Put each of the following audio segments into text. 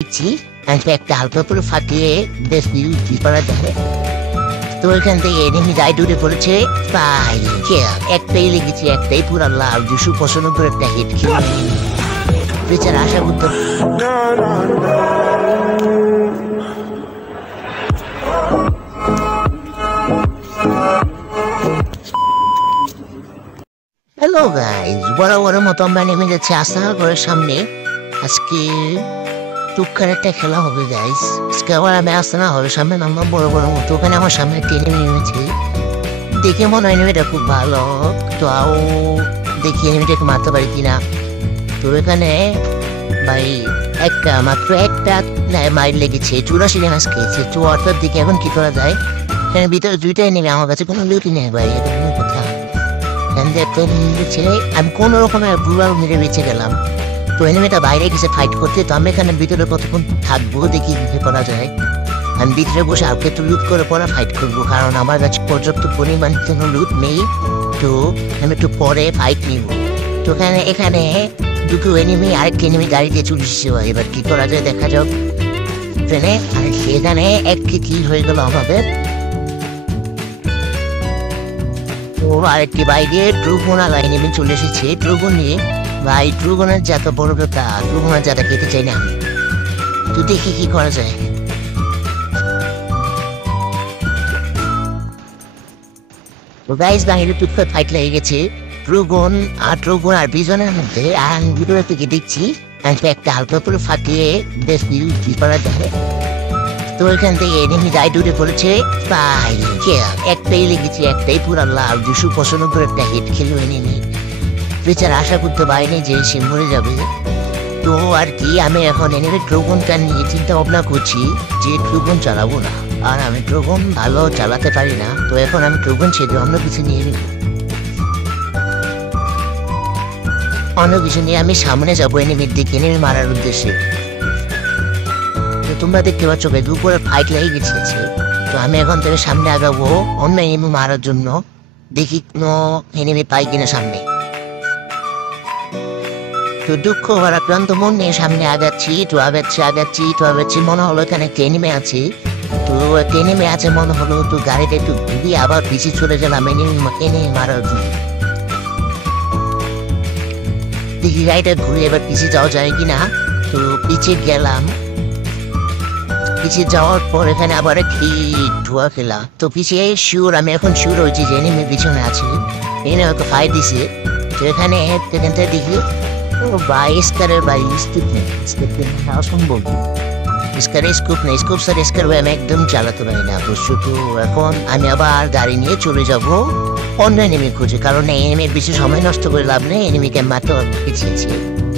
দিচ্ছি একটা হালকা করে ফাটিয়ে বেশ কি করা যায়। তো ওইখান থেকে এনিমি গাইড উঠে পড়েছে প্রায় একটাই লেগেছে, একটাই পুরা লাল 295 একটা হিট খেয়ে বেচারা আশা করতে। হ্যালো গাইজ, বরাবর মতো আমরা নেমে যাচ্ছি আস্তানাগরের সামনে। আজকে টুকখার একটা খেলা হবে গাইজ। আজকে আবার আমি আস্তানা হবে সামনে নামলাম বড় বড় মতো। ওখানে আমার সামনে একটা এনিমি নেমেছে, দেখে মনে হয় এনিমিটা খুব ভালো। তো আও দেখি এনিমিটাকে মারতে পারি কিনা। তো এখানে ভাই মাত্র একটা মাইল লেগেছে, 84 ড্যামেজ খেয়েছে। তো অর্থাৎ দিকে এখন কি করা যায়, এখানে ভিতরে দুইটাই নেবে, আমার কাছে কোনো লুটি নেই ভাই, এটা কোনো কথা। ছেলে আমি কোন রকমের ব্রুয়াল মেরে বেঁচে গেলাম। তো এনিমিটা বাইরে গেছে ফাইট করতে, তো আমি এখানে ভিতরে কতক্ষণ থাকবো দেখি কি করা যায়। আমি ভিতরে বসে আগে একটু লুট করে পরে ফাইট করবো, কারণ আমার কাছে পর্যাপ্ত পরিমাণ কোনো লুট নেই। তো আমি একটু পরে ফাইট নিব। তো এখানে দুটো এনিমি আরেকটা এনিমি গাড়িতে চলে এসেছে। এবার কি করা যায় দেখা যাক। ট্রেনে আর সেখানে একটি কিল হয়ে গেল আমাদের। ও আরেকটি বাইকে ট্রুগোনা লাইনে চলে এসেছে। ট্রুগন নিয়ে ভাই, ট্রুগনের জায়গা বড় কথা, ট্রুগনের জায়গা খেতে চাই না আমি। তো দেখি কি করা যায়। তো গাইজ বাহিরে টুকটাক ফাইট লেগে গেছে ট্রুগন আর বিজনের মধ্যে। আর ভিতরে থেকে দেখছি একটা হালকা করে ফাটিয়ে বেশ কি করা যায়। তো ওইখান থেকে এনিমি গাইড উঠে পড়েছে প্রায় একটাই লেগেছে, একটাই পুরা লাল 295 একটা হিট খেলো এনিমি। বেচারা আশা করতে পারিনি যে সে মরে যাবে। তো আর কি, আমি এখন এনিমি ট্রুগনটা নিয়ে চিন্তা ভাবনা করছি যে ট্রুগন চালাবো না, আর আমি ট্রুগন ভালো চালাতে পারি না। তো এখন আমি ট্রুগন ছেড়ে অন্য কিছু নিয়ে নিব, অন্য কিছু নিয়ে আমি সামনে যাবো এনিমির দিকে, এনিমি মারার উদ্দেশ্যে। তোমরা দেখতে পাচ্ছ ভাই দুপুরে ফাইট লেগে গেছে। তো আমি এখন থেকে সামনে আগাবো অন্য এনিমি মারার জন্য, দেখি কোনো এনিমি পাই কিনা সামনে। তো দুঃখ ভারাক্রান্ত মন নিয়ে সামনে আগাচ্ছি। মনে হলো এখানে একটা এনিমি আছে। তো একটা এনিমি আছে মনে হলো। তো গাড়িটা একটু ঘুরিয়ে আবার পিছিয়ে চলে গেলাম এনিমি মারার জন্য। দেখি গাড়িটা ঘুরে এবার পিছিয়ে যাওয়া যায় কিনা। তো পিছিয়ে গেলাম, পিছিয়ে যাওয়ার পর এখানে আবার একটি ধোয়া খেলা। তো পিছিয়ে আমি এখন শিওর হয়েছি যে এনিমি পিছনে আছে, এনে ওকে ফাইট দিছে। তো এখান থেকে দেখি স্কারের বাই অসম্ভব, স্কুপ আমি একদম চালাতে পারি না। তো শুধু এখন আমি আবার গাড়ি নিয়ে চলে যাব অন্য এনিমি খুঁজে, কারণ এনিমির বেশি সময় নষ্ট করে লাভ নেই, এনিমিকে মারতে পিছিয়েছি।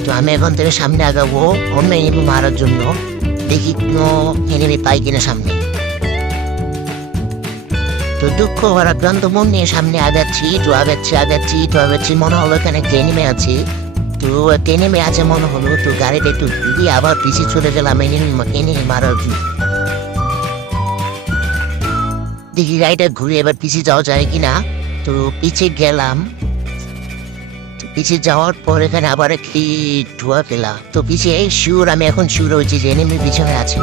তো আমি এখন থেকে সামনে আগাবো অন্য এনিমি মারার জন্য, দেখি কোনো এনিমি পাই কিনা সামনে। তো দুঃখ ভারাক্রান্ত মন নিয়ে সামনে আগাচ্ছি। মনে হলো এখানে একটা এনিমি আছে। তো একটা এনিমি আছে মনে হলো। তো গাড়িটা একটু দিয়ে আবার পিছিয়ে চলে গেলাম এনিমি মারার জন্য। দেখি গাড়িটা ঘুরে এবার পিছিয়ে যাওয়া যায় কিনা। তো পিছিয়ে গেলাম, পিছিয়ে যাওয়ার পর এখানে আবার একটি ধোয়া ফেলা। তো পিছিয়ে আমি এখন শিওর হয়েছি যে এনিমি পিছনে আছে,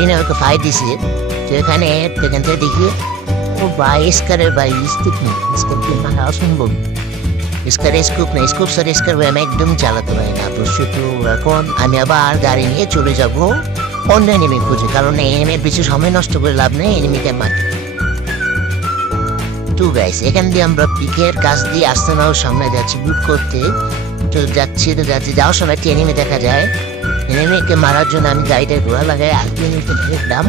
এনে ওকে ফাইট দিছে। তো এখান থেকে দেখি ও ভাই স্কারের ভাই মানে অসম্ভব, স্কার আমি একদম চালাতে পারি না। তো শুধু এখন আমি আবার গাড়ি নিয়ে চলে যাব অন্য এনিমি খুঁজে, কারণ এনিমির বেশি সময় নষ্ট করে লাভ নেই, এনিমিকে মারতে। তো গাইস এখান দিয়ে আমরা পিকের কাছ দিয়ে আস্তানার সামনে যাচ্ছি লুট করতে। তো যাচ্ছি যাওয়ার সময় একটা এনিমি দেখা যায়। এনিমিকে মারার জন্য আমি গাড়িটা ঘোরা লাগাই আর এনিমিকে দেখলাম।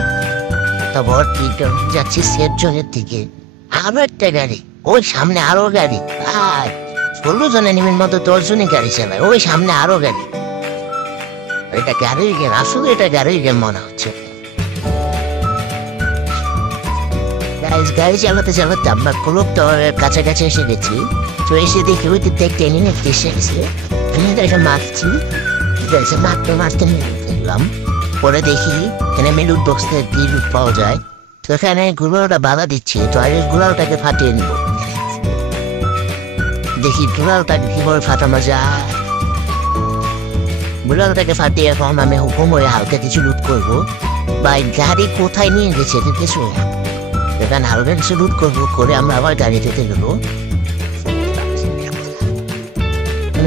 তারপর যাচ্ছি সেফ জোনের দিকে। আরো একটা গাড়ি, ওই সামনে আরো গাড়ি। 16 জন এনিমির মতো 10 জনই গাড়ি চালায়, ওই সামনে আরো গাড়ি। এটা গাড়ির গেম, আসলে এটা গাড়ির গেম মনে হচ্ছে। গাড়ি চালাতে আমরা ক্লক টাওয়ারের কাছাকাছি এসে গেছি। তো এসে দেখি ওই দিকতে একটা এনিমি এসে গেছে, আমি তাকে মারছি। মারতে দেখলাম। পরে দেখি এখানে লুট বক্স থেকে কি লুট পাওয়া যায়। তো এখানে ঘুরাওটা বাধা দিচ্ছে। তো আগে ঘুরাওটাকে ফাটিয়ে নিব, দেখি ঘুরাওটাকে কিভাবে ফাটানো যায়। বুড়ালটাকে ফাটিয়ে এখন আমি হুকুম হয়ে হালকা কিছু লুট করবো। ভাই গাড়ি কোথায় নিয়ে গেছে কিছু না, এখানে হালকা কিছু লুট করবো, করে আমরা আবার গাড়িতে গেলো।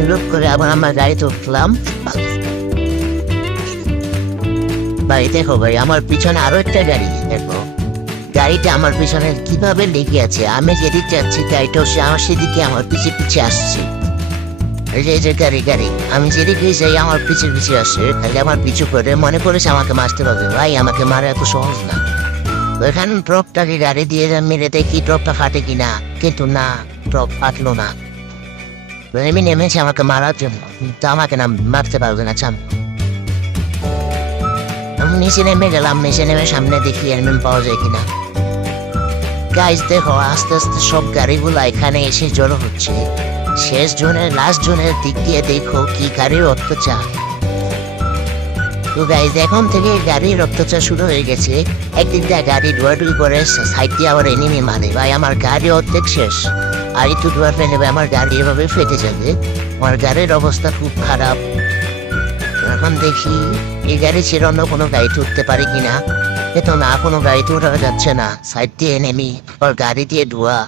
লুট করে আবার আমরা গাড়িতে উঠলাম। ভাই দেখো ভাই, আমার পিছনে আরো একটা গাড়ি, দেখো গাড়িটা আমার পিছনে কিভাবে লেগে আছে। আমি যেদিকে যাচ্ছি গাড়িটাও আমার সেদিকে আমার পিছিয়ে পিছিয়ে আসছে। এই যে গাড়ি গাড়ি আমি যেদিকে যাই আমার পিছিয়ে পিছিয়ে আসছে, তাহলে আমার পিছু করে মনে করেছে আমাকে মারতে পারবে। ভাই আমাকে মারা এত সহজ না। ওইখানে ট্রকটাকে গাড়ি দিয়ে মেরে দেখি ট্রকটা ফাটে কিনা, কিন্তু না, ট্রক ফাটলো না। আমি নেমেছে আমাকে মারার জন্য, তো আমাকে না মারতে পারবে না। চাম আমি নিচে নেমে গেলাম, নিচে নেমে সামনে দেখি এমন পাওয়া যায় কিনা। গাইজ দেখো আস্তে আস্তে সব গাড়িগুলো এখানে এসে জড়ো হচ্ছে। শেষ জোনের লাস্ট জোনের দিক দিয়ে দেখো কি গাড়ির অত্যাচার। তো গাইজ এখন থেকে গাড়ির অত্যাচার শুরু হয়ে গেছে। একদিক দিয়ে গাড়ি ডুয়াডুই করে, সাইড দিয়ে আবার এনিমি মানে। ভাই আমার গাড়ি অর্ধেক শেষ, আর একটু ডুয়ার ফেলে আমার গাড়ি এভাবে ফেটে যাবে। আমার গাড়ির অবস্থা খুব খারাপ। এখন দেখি এই গাড়ি ছেড়ে অন্য কোনো গাড়িতে উঠতে পারি কিনা। এতো না, কোনো গাড়িতে উঠা যাচ্ছে না, সাইড দিয়ে নেমি আর গাড়ি দিয়ে ধোয়া।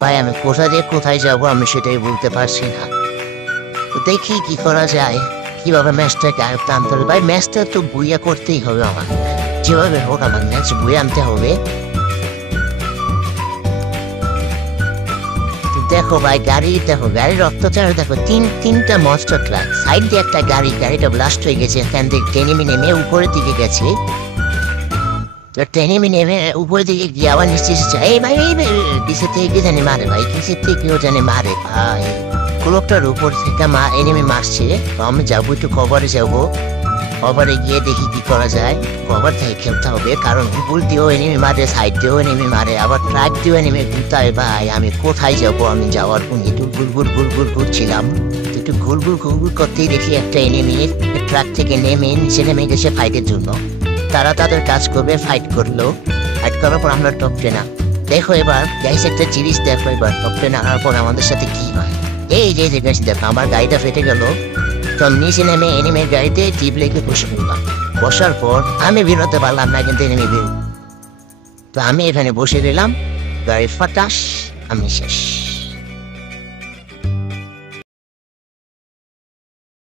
ভাই আমি কোথা দিয়ে কোথায় যাবো আমি সেটাই বলতে পারছি না। তো দেখি কি করা যায়, কিভাবে ম্যাচটাকে আয়ত্তে আনতে হবে। ভাই ম্যাচটা তো বুইয়া করতেই হবে আমার, যেভাবে হোক আমার ম্যাচ বুয়ে আনতে হবে। দেখো ভাই গাড়ি, দেখো গাড়ির অত্যাচার দেখো। তিনটা মনস্টার ট্রাক, সাইড দিয়ে একটা গাড়ি, গাড়িটা ব্লাস্ট হয়ে গেছে। এখান থেকে টেনেমি নেমে উপরের দিকে গেছে। টেনেমি নেমে উপরের দিকে গিয়ে আবার নিচে এসেছে। এই ভাই কিসের থেকে কি জানি মারে, ভাই কিসের থেকে কেউ জানি মারে। ভাই ক্লোকটার উপর থেকে এনিমি মারছে। আমি যাবো একটু কভারে যাবো, কভারে গিয়ে দেখি কি করা যায়। কভার থেকে খেলতে হবে, কারণ উপর দিয়েও এনিমি মারে, সাইড দিয়েও এনিমি মারে, আবার ট্রাক দিয়েও এনিমি ঘুরতে হয়। ভাই আমি কোথায় যাবো, আমি যাওয়ার কোন একটু ঘুরঘুর ঘুরছিলাম। একটু ঘুরঘুর করতেই দেখি একটা এনিমি ট্রাক থেকে নেমে নিচে নেমে গেছে ফাইটের জন্য। তারা তাদের কাজ করবে, ফাইট করলো। ফাইট করার পর আমরা টপ টেনা। দেখো এবার গাইস একটা জিনিস দেখো, এবার টপ টেনা আনার পর আমাদের সাথে কি হয়। এই যে গাইস দেখো আমার গাড়িটা ফেটে গেল। তো নিচে নেমে এনিমির গাড়িতে টিপ লেগে বসে পড়লাম। বসার পর আমি বেরোতে পারলাম না, কিন্তু এনিমি বের। তো আমি এখানে বসে দিলাম, গাড়ি ফাটাস, আমি শেষ।